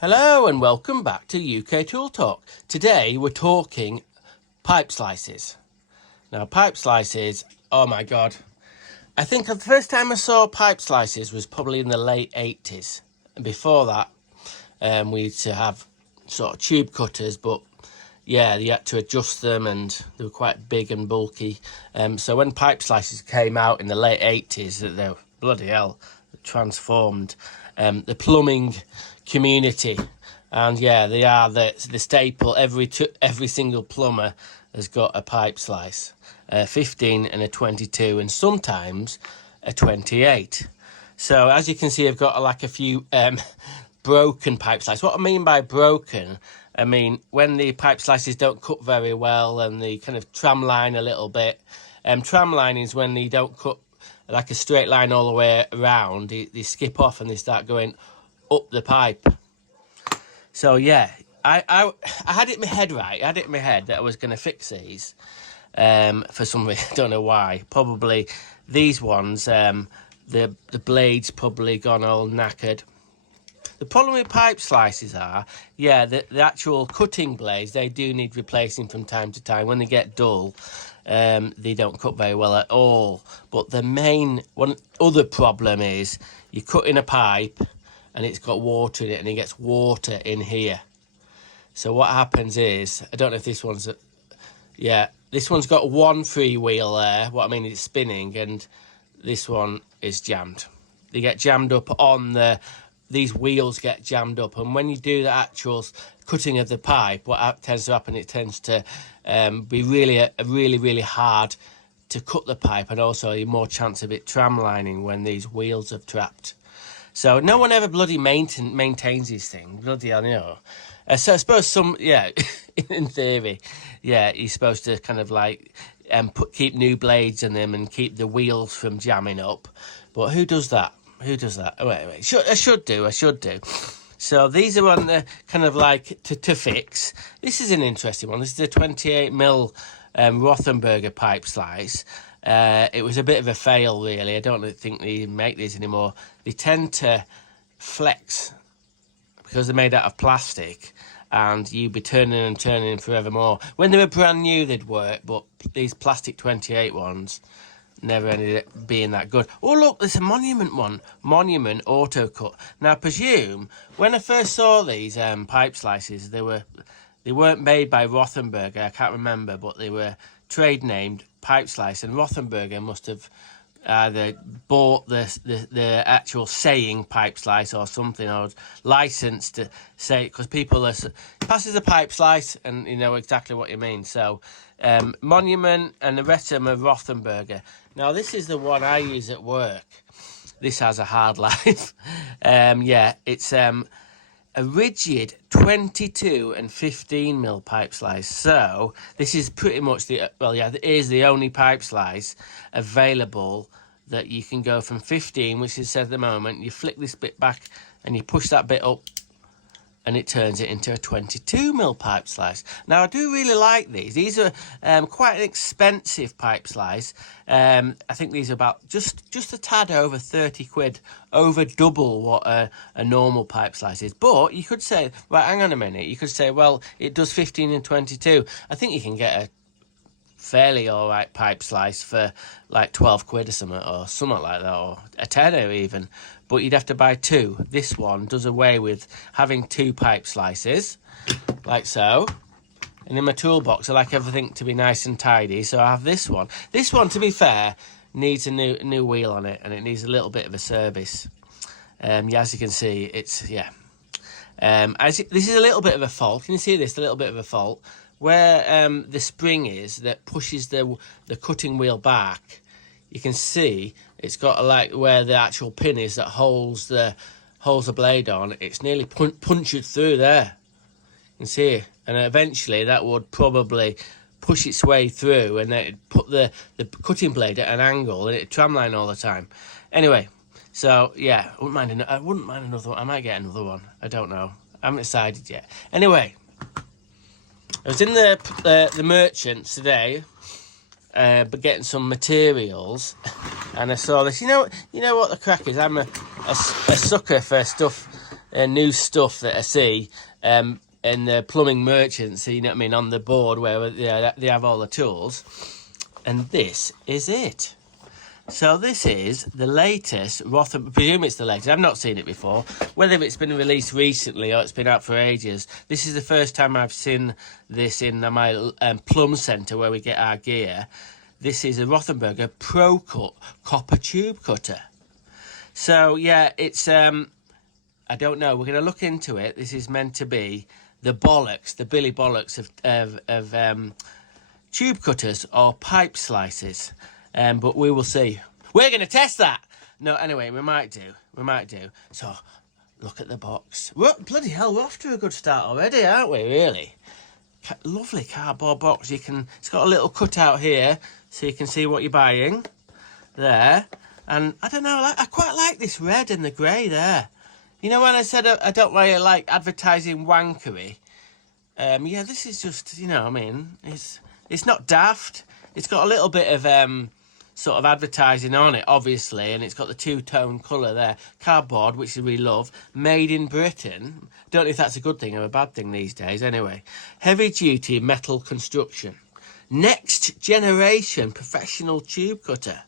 Hello and welcome back to UK Tool Talk. Today we're talking pipe slices. Now pipe slices, oh my god. I think the first time I saw pipe slices was probably in the late 80s. And before that we used to have sort of tube cutters, but yeah, you had to adjust them and they were quite big and bulky. So when pipe slices came out in the late 80s, they were bloody hell, transformed the plumbing community. And yeah, they are the staple. Every single plumber has got a pipe slice, a 15 and a 22, and sometimes a 28. So as you can see, I've got like a few broken pipe slices. What I mean by broken, I mean when the pipe slices don't cut very well and they kind of tram line a little bit. Tram line is when they don't cut like a straight line all the way around. They skip off and they start going up the pipe. So yeah, I had it in my head, right? I had it in my head that I was going to fix these for some reason. I don't know why. Probably these ones, the blade's probably gone all knackered. The problem with pipe slices are, yeah, the actual cutting blades, they do need replacing from time to time. When they get dull, they don't cut very well at all. But the main other problem is you cut in a pipe and it's got water in it and it gets water in here. So what happens is, I don't know if this one's, this one's got one free wheel there. What I mean is it's spinning, and this one is jammed. They get jammed up on these wheels get jammed up, and when you do the actual cutting of the pipe, what tends to happen, it tends to be really hard to cut the pipe, and also you're more chance of it tramlining when these wheels have trapped. So no one ever bloody maintains these things. Bloody hell, you know. So I suppose in theory, yeah, you're supposed to kind of like keep new blades in them and keep the wheels from jamming up. But who does that? Who does that? Oh, wait. I should do. So these are on the kind of like to fix. This is an interesting one. This is a 28mm Rothenberger pipe slice. It was a bit of a fail, really. I don't think they make these anymore. They tend to flex because they're made out of plastic, and you'd be turning and turning forevermore. When they were brand new, they'd work, but these plastic 28 ones never ended up being that good. Oh, look, there's a Monument one. Monument Auto Cut. Now, I presume, when I first saw these pipe slices, they weren't made by Rothenberger. I can't remember, but they were trade named pipe slice, and Rothenberger must have either bought the actual saying pipe slice or something, or licensed to say, because people passes a pipe slice and you know exactly what you mean. So Monument and the rest of them are Rothenberger. Now this is the one I use at work. This has a hard life. It's a rigid 22 and 15mm pipe slice. So this is pretty much it is the only pipe slice available that you can go from 15, which is said at the moment. You flick this bit back and you push that bit up and it turns it into a 22mm pipe slice. Now I do really like these. These are quite an expensive pipe slice. I think these are about just a tad over 30 quid, over double what a normal pipe slice is. But you could say, right, hang on a minute, you could say, well, it does 15 and 22. I think you can get a fairly alright pipe slice for like 12 quid or something like that, or a tenner even, but you'd have to buy two. This one does away with having two pipe slices, like so. And in my toolbox, I like everything to be nice and tidy, so I have this one. This one, to be fair, needs a new wheel on it, and it needs a little bit of a service. As you can see, it's, this is a little bit of a fault. Can you see this? A little bit of a fault. Where the spring is that pushes the cutting wheel back, you can see it's got where the actual pin is that holds the blade on. It's nearly punctured through there. You can see it, and eventually that would probably push its way through, and then it'd put the cutting blade at an angle, and it'd tramline all the time. Anyway, so yeah, I wouldn't mind another one. I might get another one. I don't know. I haven't decided yet. Anyway. I was in the merchants today, but getting some materials, and I saw this. You know what the crack is? I'm a sucker for stuff new stuff that I see in the plumbing merchants, you know what I mean, on the board where they have all the tools. And this is it. So this is the latest Rothenberger. I presume it's the latest. I've not seen it before. Whether it's been released recently or it's been out for ages, this is the first time I've seen this in my plumb centre where we get our gear. This is a Rothenberger Pro Cut copper tube cutter. So yeah, it's I don't know. We're going to look into it. This is meant to be the bollocks, the Billy bollocks of tube cutters or pipe slices. But we will see. We're going to test that. No, anyway, we might do. So, look at the box. Bloody hell, we're off to a good start already, aren't we, really? Lovely cardboard box. It's got a little cutout here, so you can see what you're buying. There. And, I don't know, I quite like this red and the grey there. You know when I said I don't really like advertising wankery? Yeah, this is just, you know, I mean, it's not daft. It's got a little bit of sort of advertising on it, obviously, and it's got the two-tone colour there. Cardboard, which we love, made in Britain. Don't know if that's a good thing or a bad thing these days, anyway. Heavy-duty metal construction. Next generation professional tube cutter.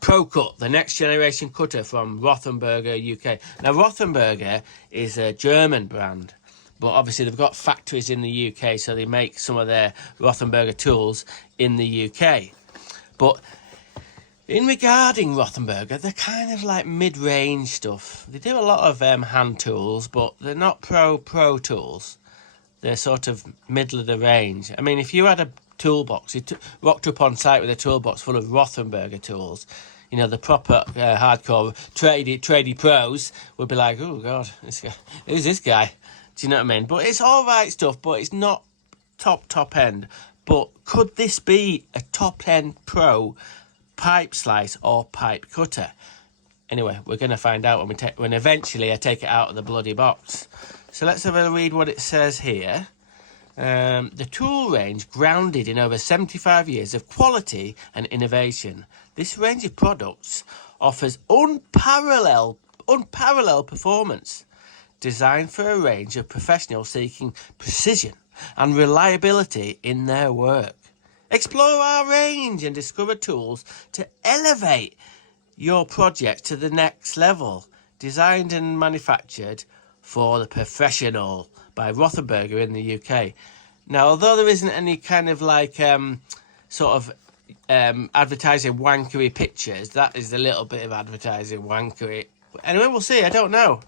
Pro Cut, the next generation cutter from Rothenberger UK. Now, Rothenberger is a German brand, but obviously they've got factories in the UK, so they make some of their Rothenberger tools in the UK. But in regarding Rothenberger, they're kind of like mid-range stuff. They do a lot of hand tools, but they're not pro tools. They're sort of middle of the range. I mean, if you had a toolbox, you rocked up on site with a toolbox full of Rothenberger tools, you know, the proper hardcore tradie pros would be like, oh, God, who's this guy? Do you know what I mean? But it's all right stuff, but it's not top end. But could this be a top-end pro pipe slice or pipe cutter? Anyway, we're going to find out when eventually I take it out of the bloody box. So let's have a read what it says here. The tool range grounded in over 75 years of quality and innovation. This range of products offers unparalleled performance, designed for a range of professionals seeking precision and reliability in their work. Explore our range and discover tools to elevate your project to the next level. Designed and manufactured for the professional by Rothenberger in the UK. Now, although there isn't any kind of like advertising wankery pictures, that is a little bit of advertising wankery. Anyway, we'll see. I don't know.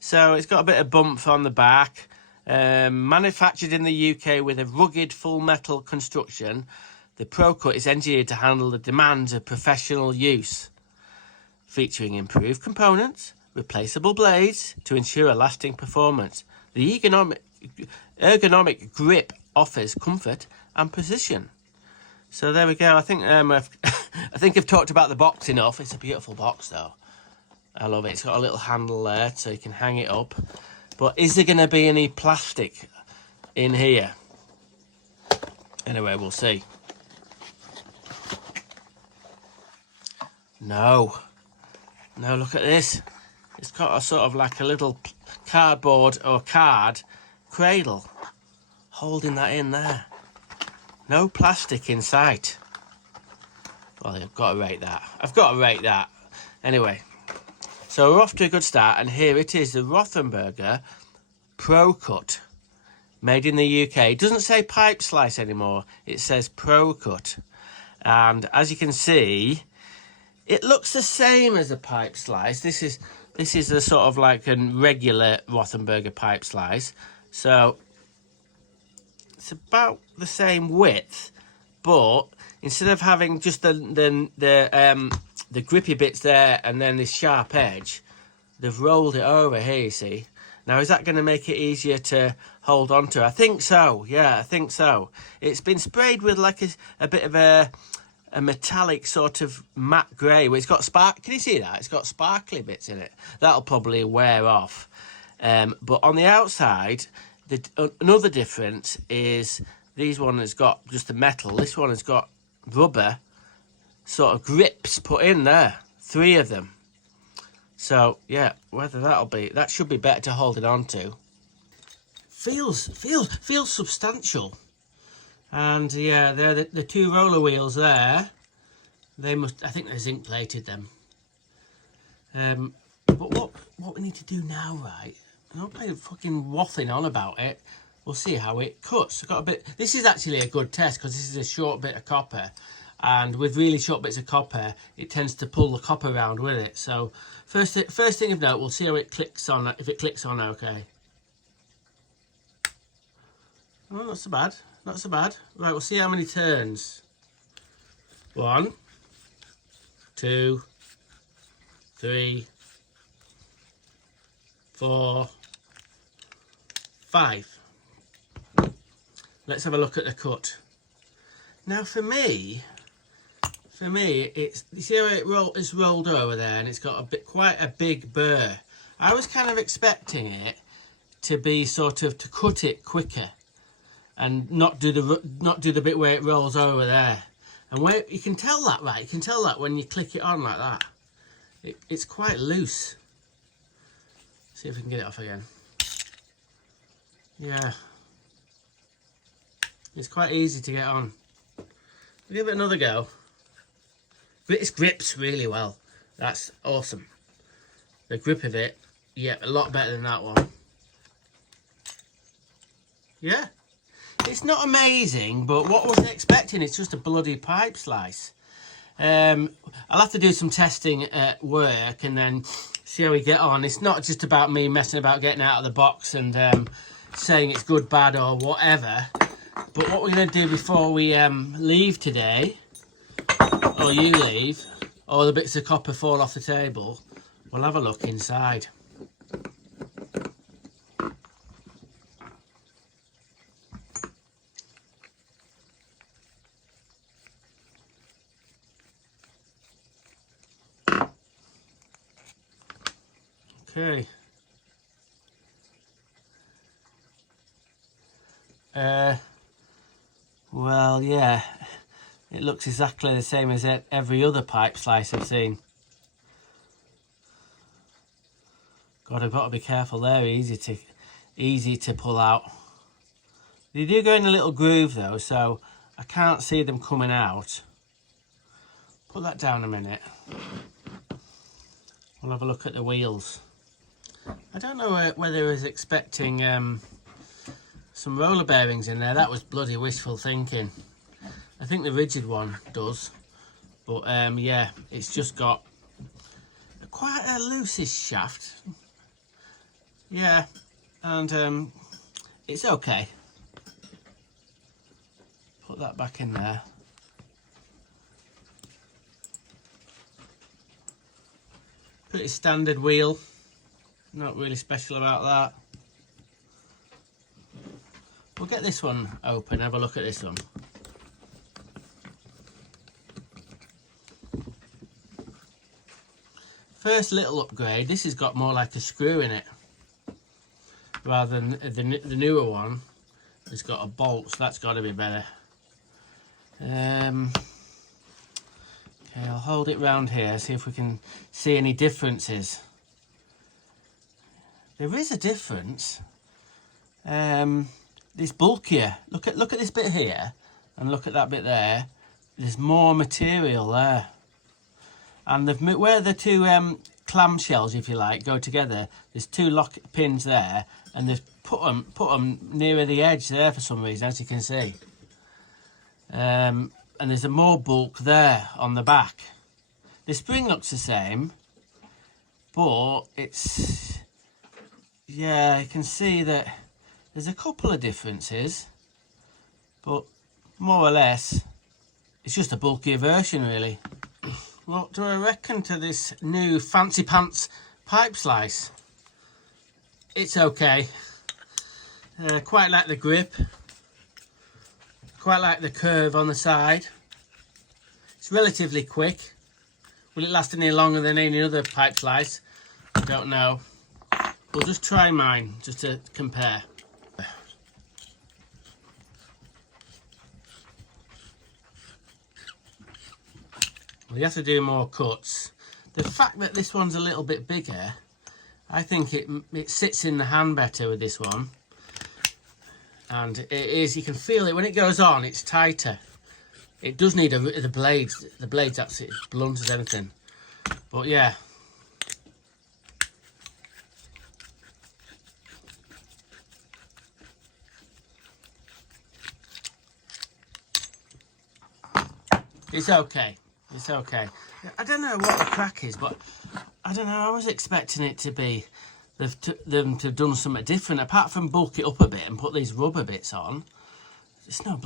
So it's got a bit of bump on the back. Manufactured in the UK with a rugged full metal construction, the Pro Cut is engineered to handle the demands of professional use, featuring improved components, replaceable blades to ensure a lasting performance. The ergonomic grip offers comfort and precision. So there we go. I think I've talked about the box enough. It's a beautiful box though. I love it. It's got a little handle there so you can hang it up. But is there going to be any plastic in here? Anyway, we'll see. No, look at this. It's got a sort of like a little cardboard or card cradle holding that in there. No plastic in sight. Well, I've got to rate that. Anyway. So we're off to a good start, and here it is, the Rothenberger Pro Cut, made in the UK. It doesn't say pipe slice anymore, it says Pro Cut. And as you can see, it looks the same as a pipe slice. This is a sort of like a regular Rothenberger pipe slice. So it's about the same width, but instead of having just the grippy bits there and then this sharp edge, they've rolled it over here, you see. Now, is that going to make it easier to hold on to? I think so. Yeah, I think so. It's been sprayed with like a bit of a metallic sort of matte grey. Where it's got can you see that? It's got sparkly bits in it. That'll probably wear off. But on the outside, another difference is this one has got just the metal. This one has got rubber sort of grips put in there. 3 of them. So yeah, whether that should be better to hold it on to. Feels substantial. And yeah, they're the two roller wheels there. They must, I think they zinc plated them. But what we need to do now, right? I'm not playing fucking waffling on about it. We'll see how it cuts. I've got a bit. This is actually a good test because this is a short bit of copper, and with really short bits of copper, it tends to pull the copper around with it. So first thing of note, we'll see how it clicks on. If it clicks on, okay. Oh, not so bad. Not so bad. Right, we'll see how many turns. 1, 2, 3, 4, 5. Let's have a look at the cut. Now for me, it's, you see how it's rolled over there, and it's got quite a big burr. I was kind of expecting it to be sort of to cut it quicker, and not do the bit where it rolls over there. And where you can tell that, right? You can tell that when you click it on like that. It's quite loose. See if we can get it off again. Yeah. It's quite easy to get on. Give it another go. It grips really well. That's awesome. The grip of it, yeah, a lot better than that one. Yeah. It's not amazing, but what was I expecting? It's just a bloody pipe slice. I'll have to do some testing at work and then see how we get on. It's not just about me messing about getting out of the box and saying it's good, bad or whatever. But what we're going to do before we leave today, or you leave, or the bits of copper fall off the table, we'll have a look inside. Okay. Well, yeah, it looks exactly the same as every other pipe slice I've seen. God, I've got to be careful there. Easy to pull out. They do go in a little groove though, so I can't see them coming out. Put that down a minute. We'll have a look at the wheels. I don't know whether I was expecting some roller bearings in there. That was bloody wishful thinking. I think the rigid one does, but yeah, it's just got quite a loosish shaft. Yeah, and it's okay. Put that back in there. Pretty standard wheel. Not really special about that. We'll get this one open, have a look at this one. First little upgrade, this has got more like a screw in it, rather than the newer one. It's got a bolt, so that's got to be better. Okay, I'll hold it round here, see if we can see any differences. There is a difference. It's bulkier. Look at this bit here, and look at that bit there. There's more material there, and where the two clamshells, if you like, go together. There's two lock pins there, and they've put them nearer the edge there for some reason, as you can see. And there's a more bulk there on the back. The spring looks the same, but it's, yeah, you can see that there's a couple of differences, but more or less it's just a bulkier version really. What do I reckon to this new fancy pants pipe slice? It's okay. Quite like the grip, quite like the curve on the side. It's relatively quick. Will it last any longer than any other pipe slice? I don't know. We'll just try mine just to compare. Well, you have to do more cuts. the fact that this one's a little bit bigger, I think it sits in the hand better with this one. And it is, you can feel it when it goes on, it's tighter. It does need the blades. The blades absolutely blunt as anything. But yeah. It's okay. It's okay. I don't know what the crack is, but I don't know. I was expecting it to be them to have done something different, apart from bulk it up a bit and put these rubber bits on. It's no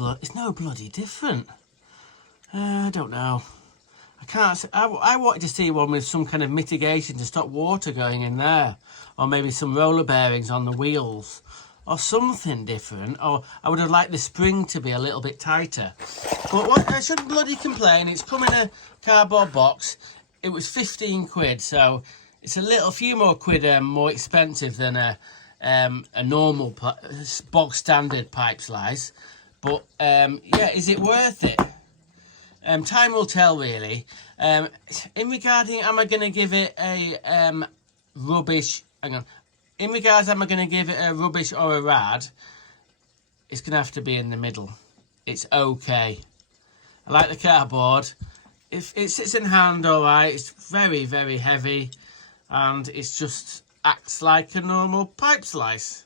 bloody different. I don't know. I can't. I wanted to see one with some kind of mitigation to stop water going in there, or maybe some roller bearings on the wheels, or something different. Or I would have liked the spring to be a little bit tighter. But I shouldn't bloody complain. It's come in a cardboard box. It was 15 quid, so it's a few more quid more expensive than a normal bog standard pipe slice. But yeah, is it worth it? Time will tell, really. In regarding, am I going to give it a rubbish? Hang on. In regards, am I going to give it a rubbish or a rad? It's going to have to be in the middle. It's okay. I like the cardboard. It sits in hand all right. It's very, very heavy, and it just acts like a normal pipe slice.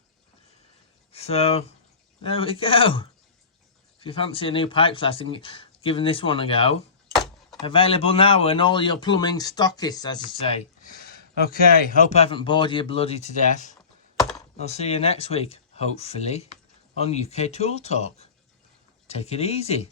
So there we go. If you fancy a new pipe slice and giving this one a go, available now in all your plumbing stockists, as you say. Okay, hope I haven't bored you bloody to death. I'll see you next week, hopefully, on UK Tool Talk. Take it easy.